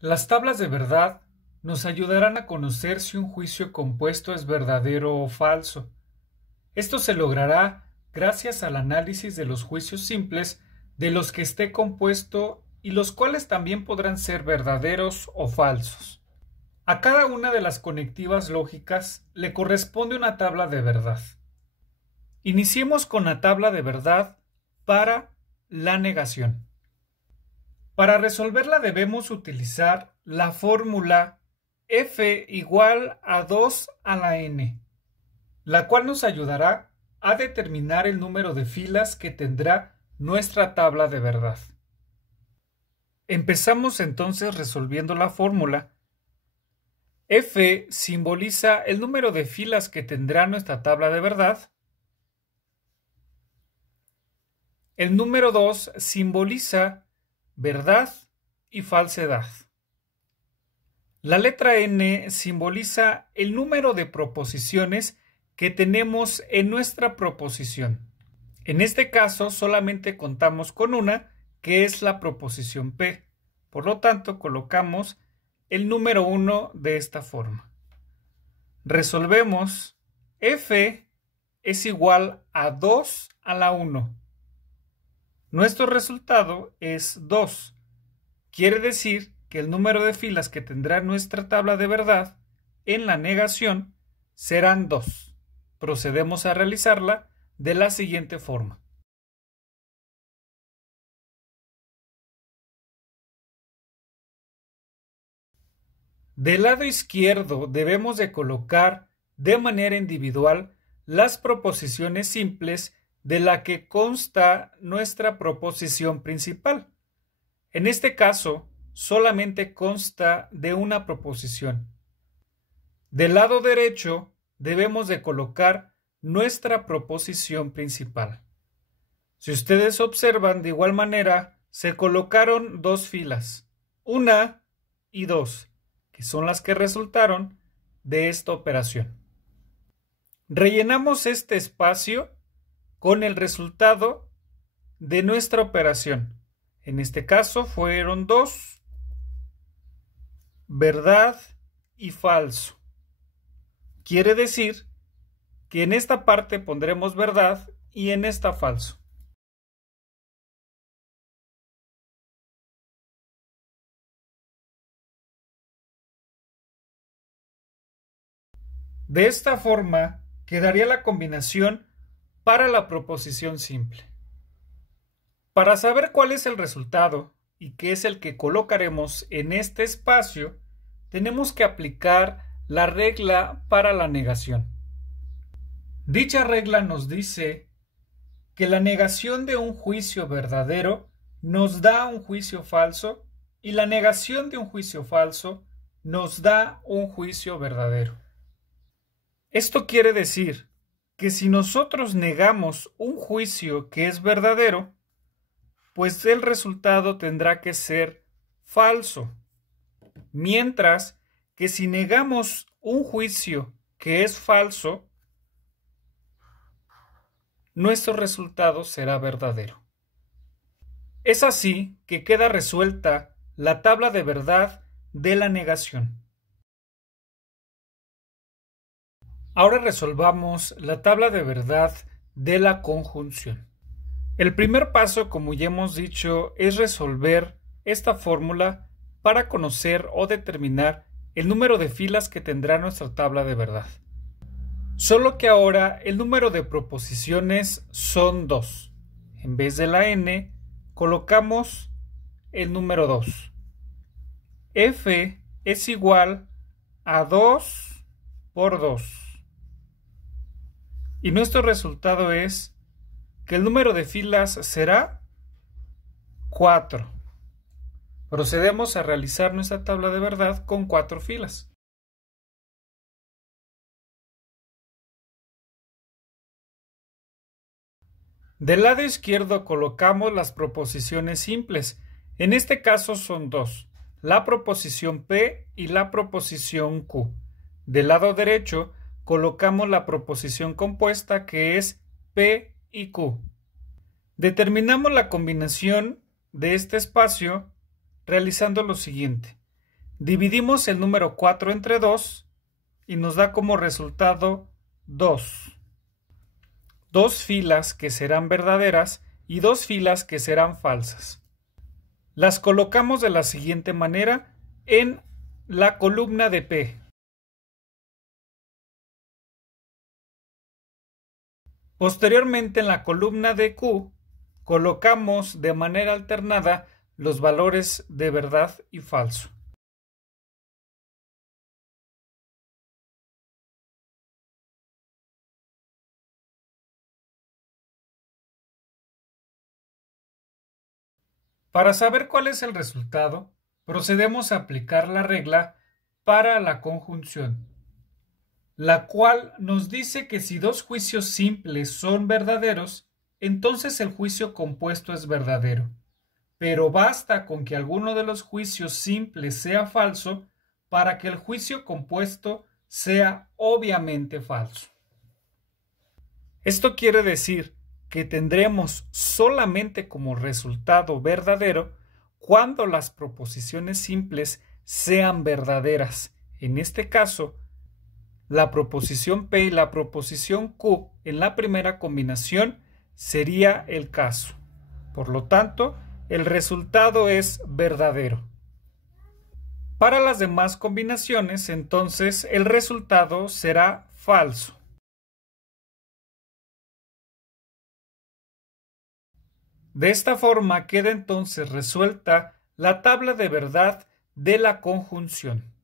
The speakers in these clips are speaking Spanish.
Las tablas de verdad nos ayudarán a conocer si un juicio compuesto es verdadero o falso. Esto se logrará gracias al análisis de los juicios simples de los que esté compuesto y los cuales también podrán ser verdaderos o falsos. A cada una de las conectivas lógicas le corresponde una tabla de verdad. Iniciemos con la tabla de verdad para la negación. Para resolverla debemos utilizar la fórmula f igual a 2 a la n, la cual nos ayudará a determinar el número de filas que tendrá nuestra tabla de verdad. Empezamos entonces resolviendo la fórmula. F simboliza el número de filas que tendrá nuestra tabla de verdad. El número 2 simboliza verdad y falsedad. La letra n simboliza el número de proposiciones que tenemos en nuestra proposición. En este caso solamente contamos con una, que es la proposición P. Por lo tanto, colocamos el número 1 de esta forma. Resolvemos. F es igual a 2 a la 1. Nuestro resultado es 2. Quiere decir que el número de filas que tendrá nuestra tabla de verdad en la negación serán 2. Procedemos a realizarla de la siguiente forma. Del lado izquierdo debemos de colocar de manera individual las proposiciones simples de la que consta nuestra proposición principal. En este caso, solamente consta de una proposición. Del lado derecho debemos de colocar nuestra proposición principal. Si ustedes observan, de igual manera, se colocaron dos filas, 1 y 2, que son las que resultaron de esta operación. Rellenamos este espacio con el resultado de nuestra operación. En este caso fueron 2, verdad y falso. Quiere decir que en esta parte pondremos verdad y en esta falso. De esta forma quedaría la combinación para la proposición simple. Para saber cuál es el resultado y qué es el que colocaremos en este espacio, tenemos que aplicar la regla para la negación. Dicha regla nos dice que la negación de un juicio verdadero nos da un juicio falso y la negación de un juicio falso nos da un juicio verdadero. Esto quiere decir que si nosotros negamos un juicio que es verdadero, pues el resultado tendrá que ser falso. Mientras que si negamos un juicio que es falso, nuestro resultado será verdadero. Es así que queda resuelta la tabla de verdad de la negación. Ahora resolvamos la tabla de verdad de la conjunción. El primer paso, como ya hemos dicho, es resolver esta fórmula para conocer o determinar el número de filas que tendrá nuestra tabla de verdad. Solo que ahora el número de proposiciones son 2. En vez de la n, colocamos el número 2. F es igual a 2 por 2. Y nuestro resultado es que el número de filas será 4. Procedemos a realizar nuestra tabla de verdad con 4 filas. Del lado izquierdo colocamos las proposiciones simples. En este caso son 2, la proposición P y la proposición Q. Del lado derecho colocamos la proposición compuesta, que es P y Q. Determinamos la combinación de este espacio realizando lo siguiente. Dividimos el número 4 entre 2 y nos da como resultado 2. Dos filas que serán verdaderas y dos filas que serán falsas. Las colocamos de la siguiente manera en la columna de P. Posteriormente, en la columna de Q, colocamos de manera alternada los valores de verdad y falso. Para saber cuál es el resultado, procedemos a aplicar la regla para la conjunción, la cual nos dice que si dos juicios simples son verdaderos, entonces el juicio compuesto es verdadero. Pero basta con que alguno de los juicios simples sea falso para que el juicio compuesto sea obviamente falso. Esto quiere decir que tendremos solamente como resultado verdadero cuando las proposiciones simples sean verdaderas. En este caso, la proposición P y la proposición Q en la primera combinación sería el caso. Por lo tanto, el resultado es verdadero. Para las demás combinaciones, entonces, el resultado será falso. De esta forma queda entonces resuelta la tabla de verdad de la conjunción.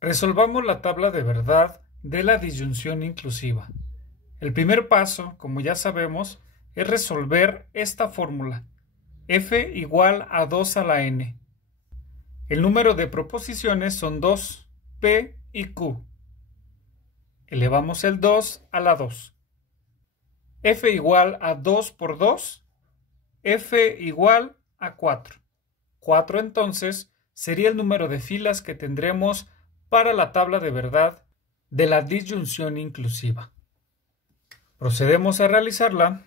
Resolvamos la tabla de verdad de la disyunción inclusiva. El primer paso, como ya sabemos, es resolver esta fórmula. F igual a 2 a la n. El número de proposiciones son 2, P y Q. Elevamos el 2 a la 2. F igual a 2 por 2, F igual a 4. 4 entonces sería el número de filas que tendremos para la tabla de verdad de la disyunción inclusiva. Procedemos a realizarla.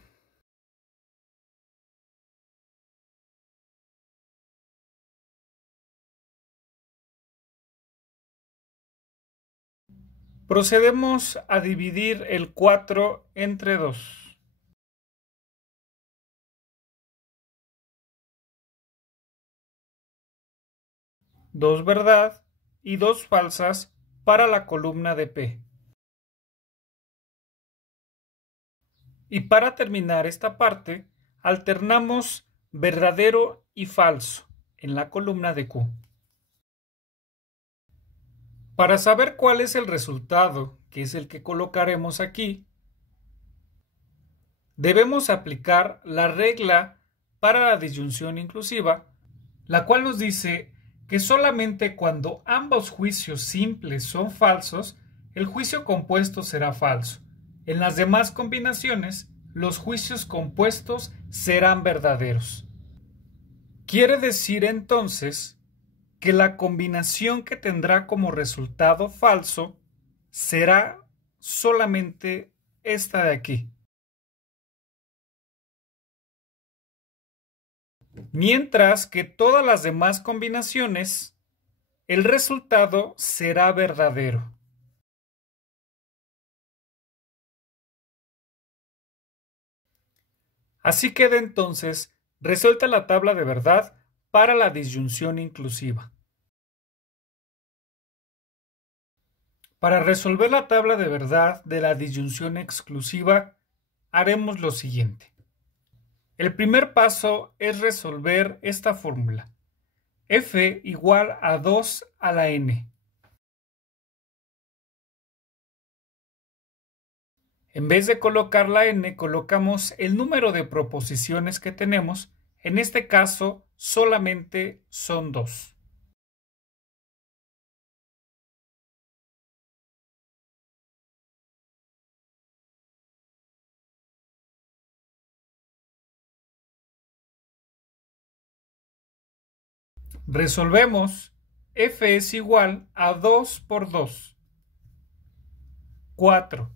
Procedemos a dividir el 4 entre 2. Dos verdad y dos falsas para la columna de P. Y para terminar esta parte, alternamos verdadero y falso en la columna de Q. Para saber cuál es el resultado, que es el que colocaremos aquí, debemos aplicar la regla para la disyunción inclusiva, la cual nos dice que solamente cuando ambos juicios simples son falsos, el juicio compuesto será falso. En las demás combinaciones, los juicios compuestos serán verdaderos. Quiere decir entonces que la combinación que tendrá como resultado falso será solamente esta de aquí. Mientras que todas las demás combinaciones, el resultado será verdadero. Así queda entonces resuelta la tabla de verdad para la disyunción inclusiva. Para resolver la tabla de verdad de la disyunción exclusiva, haremos lo siguiente. El primer paso es resolver esta fórmula. F igual a 2 a la n. En vez de colocar la n, colocamos el número de proposiciones que tenemos. En este caso, solamente son 2. Resolvemos. F es igual a 2 por 2. 4.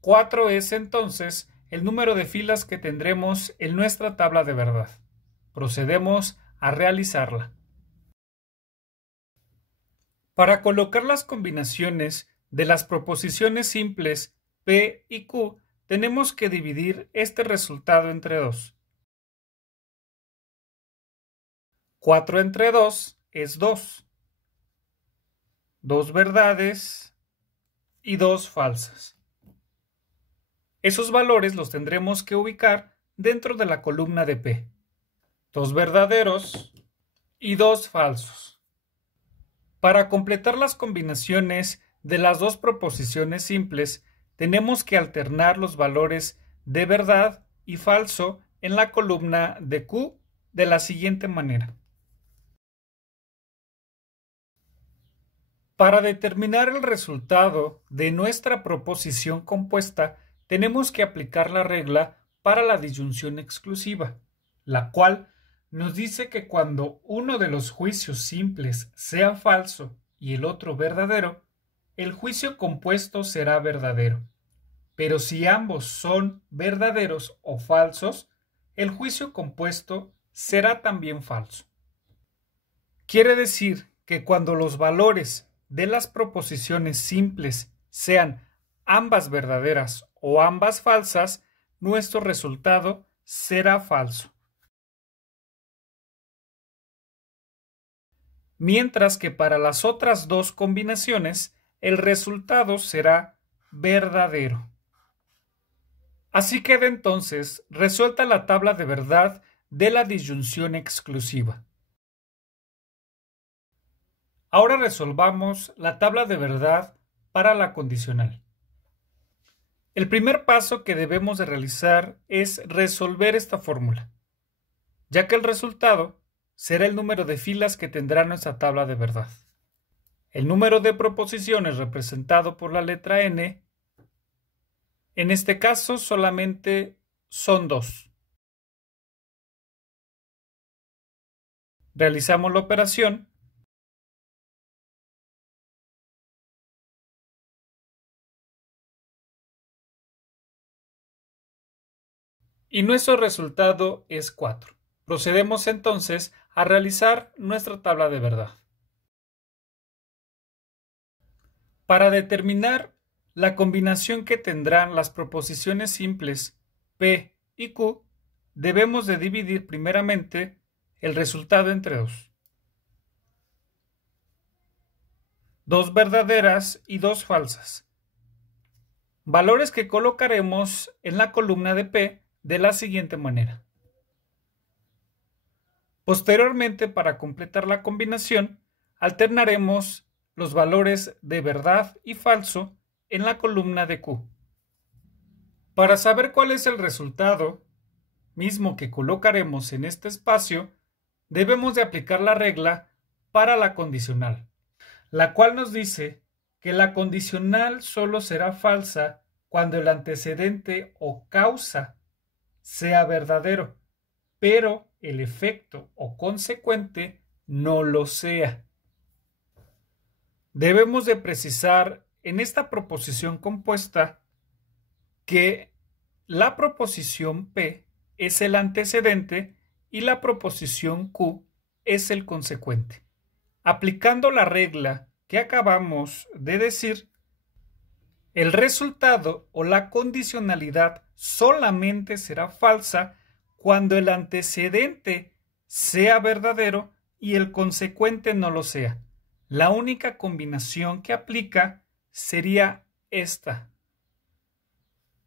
4 es entonces el número de filas que tendremos en nuestra tabla de verdad. Procedemos a realizarla. Para colocar las combinaciones de las proposiciones simples P y Q, tenemos que dividir este resultado entre 2. 4 entre 2 es 2. 2 verdades y 2 falsas. Esos valores los tendremos que ubicar dentro de la columna de P. 2 verdaderos y 2 falsos. Para completar las combinaciones de las dos proposiciones simples, tenemos que alternar los valores de verdad y falso en la columna de Q de la siguiente manera. Para determinar el resultado de nuestra proposición compuesta, tenemos que aplicar la regla para la disyunción exclusiva, la cual nos dice que cuando uno de los juicios simples sea falso y el otro verdadero, el juicio compuesto será verdadero. Pero si ambos son verdaderos o falsos, el juicio compuesto será también falso. Quiere decir que cuando los valores de las proposiciones simples sean ambas verdaderas o ambas falsas, nuestro resultado será falso. Mientras que para las otras dos combinaciones, el resultado será verdadero. Así queda entonces resuelta la tabla de verdad de la disyunción exclusiva. Ahora resolvamos la tabla de verdad para la condicional. El primer paso que debemos de realizar es resolver esta fórmula, ya que el resultado será el número de filas que tendrá nuestra tabla de verdad. El número de proposiciones representado por la letra N, en este caso solamente son 2. Realizamos la operación y nuestro resultado es 4. Procedemos entonces a realizar nuestra tabla de verdad. Para determinar la combinación que tendrán las proposiciones simples P y Q, debemos de dividir primeramente el resultado entre 2. 2 verdaderas y 2 falsas. Valores que colocaremos en la columna de P de la siguiente manera. Posteriormente, para completar la combinación, alternaremos los valores de verdad y falso en la columna de Q. Para saber cuál es el resultado mismo que colocaremos en este espacio, debemos de aplicar la regla para la condicional, la cual nos dice que la condicional solo será falsa cuando el antecedente o causa sea verdadero, pero el efecto o consecuente no lo sea. Debemos de precisar en esta proposición compuesta que la proposición P es el antecedente y la proposición Q es el consecuente. Aplicando la regla que acabamos de decir, el resultado o la condicionalidad solamente será falsa cuando el antecedente sea verdadero y el consecuente no lo sea. La única combinación que aplica sería esta.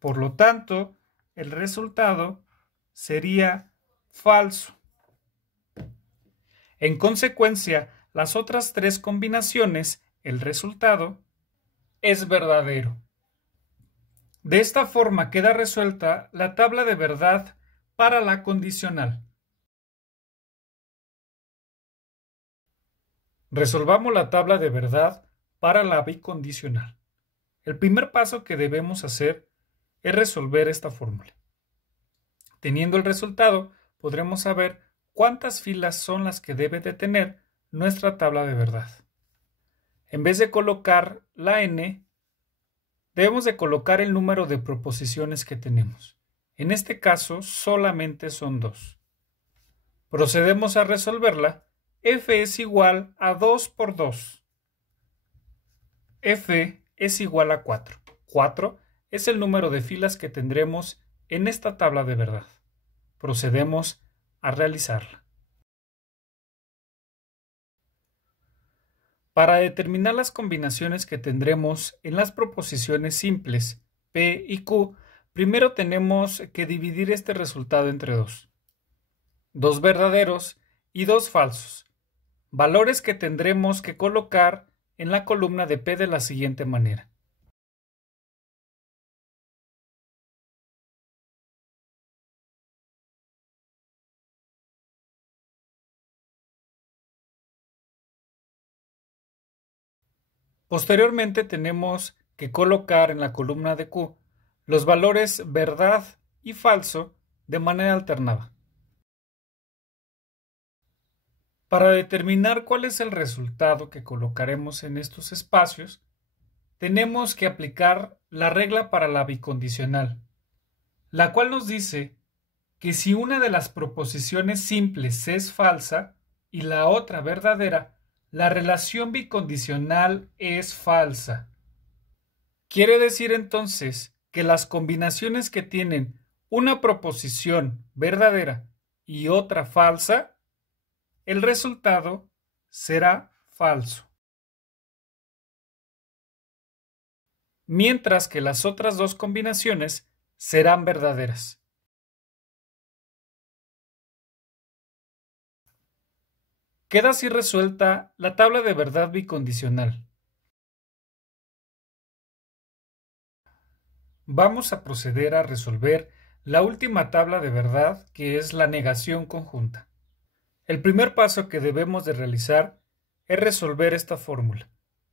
Por lo tanto, el resultado sería falso. En consecuencia, las otras 3 combinaciones, el resultado es verdadero. De esta forma queda resuelta la tabla de verdad para la condicional. Resolvamos la tabla de verdad para la bicondicional. El primer paso que debemos hacer es resolver esta fórmula. Teniendo el resultado, podremos saber cuántas filas son las que debe de tener nuestra tabla de verdad. En vez de colocar la n, debemos de colocar el número de proposiciones que tenemos. En este caso, solamente son 2. Procedemos a resolverla. F es igual a 2 por 2. F es igual a 4. 4 es el número de filas que tendremos en esta tabla de verdad. Procedemos a realizarla. Para determinar las combinaciones que tendremos en las proposiciones simples P y Q, primero tenemos que dividir este resultado entre dos verdaderos y dos falsos, valores que tendremos que colocar en la columna de P de la siguiente manera. Posteriormente tenemos que colocar en la columna de Q los valores verdad y falso de manera alternada. Para determinar cuál es el resultado que colocaremos en estos espacios, tenemos que aplicar la regla para la bicondicional, la cual nos dice que si una de las proposiciones simples es falsa y la otra verdadera, la relación bicondicional es falsa. Quiere decir entonces que las combinaciones que tienen una proposición verdadera y otra falsa, el resultado será falso. Mientras que las otras dos combinaciones serán verdaderas. Queda así resuelta la tabla de verdad bicondicional. Vamos a proceder a resolver la última tabla de verdad, que es la negación conjunta. El primer paso que debemos de realizar es resolver esta fórmula.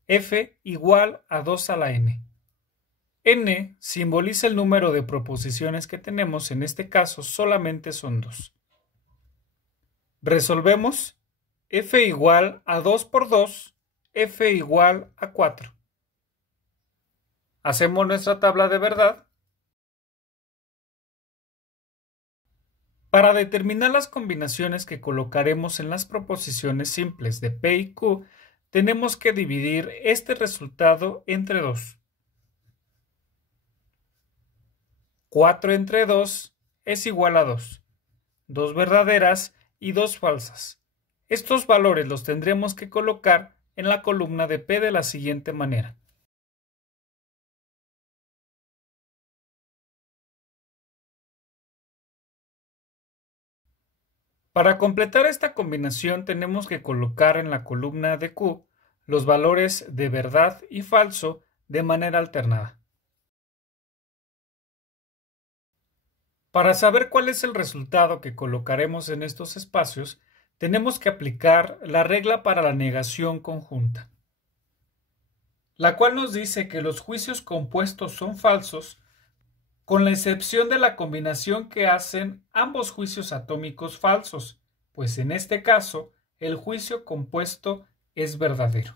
F igual a 2 a la n. N simboliza el número de proposiciones que tenemos, en este caso solamente son 2. Resolvemos. F igual a 2 por 2, F igual a 4. Hacemos nuestra tabla de verdad. Para determinar las combinaciones que colocaremos en las proposiciones simples de P y Q, tenemos que dividir este resultado entre 2. 4 entre 2 es igual a 2. 2 verdaderas y 2 falsas. Estos valores los tendremos que colocar en la columna de P de la siguiente manera. Para completar esta combinación tenemos que colocar en la columna de Q los valores de verdad y falso de manera alternada. Para saber cuál es el resultado que colocaremos en estos espacios, tenemos que aplicar la regla para la negación conjunta, la cual nos dice que los juicios compuestos son falsos con la excepción de la combinación que hacen ambos juicios atómicos falsos, pues en este caso el juicio compuesto es verdadero.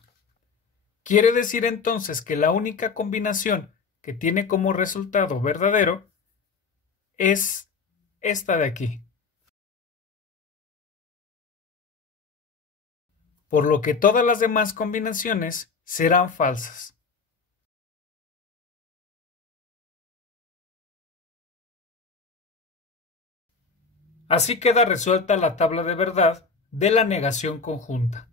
Quiere decir entonces que la única combinación que tiene como resultado verdadero es esta de aquí. Por lo que todas las demás combinaciones serán falsas. Así queda resuelta la tabla de verdad de la negación conjunta.